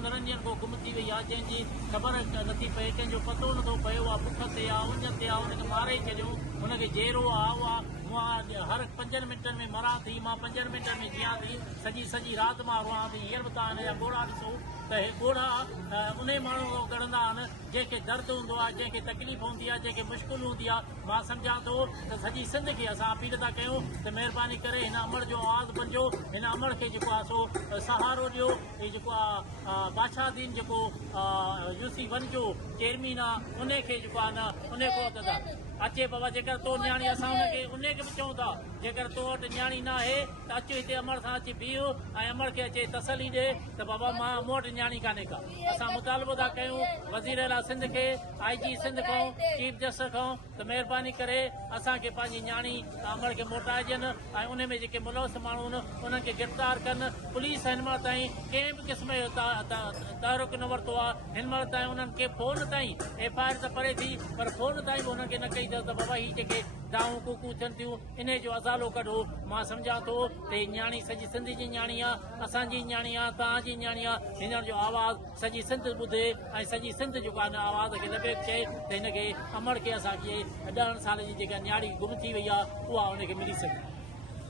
15 ॾींहंनि खां गुम थी वई आहे, जंहिंजी ख़बर नथी पए, कंहिंजो पतो नथो पियो आहे, बुख ते आहे, उञ ते आहे, हुनखे मारे छॾियो, हुनखे जेरो आहे। उहा हर 5 मिंटनि में मरां थी, मां 5 मिंटनि में जीअं थी, सॼी राति मां रुआं थी। हींअर बि तव्हां हिन जा ॻोढ़ा ॾिसो त हे ॻोढ़ा उन माण्हू ॻणंदा आहिनि जंहिंखे दर्द हूंदो आहे, जंहिंखे तकलीफ़ हूंदी आहे, जंहिंखे मुश्किल हूंदी आहे। मां सम्झां थो त सॼी सिंध खे असां अपील था कयूं त महिरबानी करे हिन अमर जो आवाज़ बणिजो, हिन अमर खे जेको आहे सो सहारो ॾियो। हीउ जेको आहे बादशाहदीन जेको UC1 जो चेयरमैन आहे, उनखे जेको आहे न उन खां अचे बाबा, जेकर तो न्याणी, असां उनखे बि चऊं था जेकर तो वटि न्याणी न आहे त अचु हिते अमर सां अची बीहो ऐं अमर खे अचे तसली ॾे त बाबा मूं वटि न्याणी कान्हे का। असां मुतालबो था कयूं वज़ीर आला सिंध खे, IG सिंध खां, चीफ जस्टिस खां त महिरबानी करे असांखे पंहिंजी न्याणी अमर खे मोटाइजनि ऐं उन में जेके मुलविस माण्हू आहिनि उन्हनि खे गिरफ़्तार कनि। पुलिस हिन महिल ताईं कंहिं बि क़िस्म जो तहरुक न वरितो आहे। हिन महिल ताईं उन्हनि खे फ़ोन ताईं FIR त परे थी, पर फ़ोन ताईं बि हुननि खे न कई अथसि त बाबा हीअ जेके दाऊं कूकू थियनि थियूं इन जो अज़ालो कढो। मां सम्झां थो त हीअ न्याणी सॼी सिंध जी न्याणी आहे, असांजी न्याणी आहे, तव्हांजी न्याणी आहे। हिन जो आवाज़ु सॼी सिंध ॿुधे ऐं सॼी सिंध जेको आहे आवाज़ खे लबे चए त हिनखे अमर खे असांखे 10 साल जी जेका न्याणी गुम थी वई आहे उहा हुनखे मिली सघे।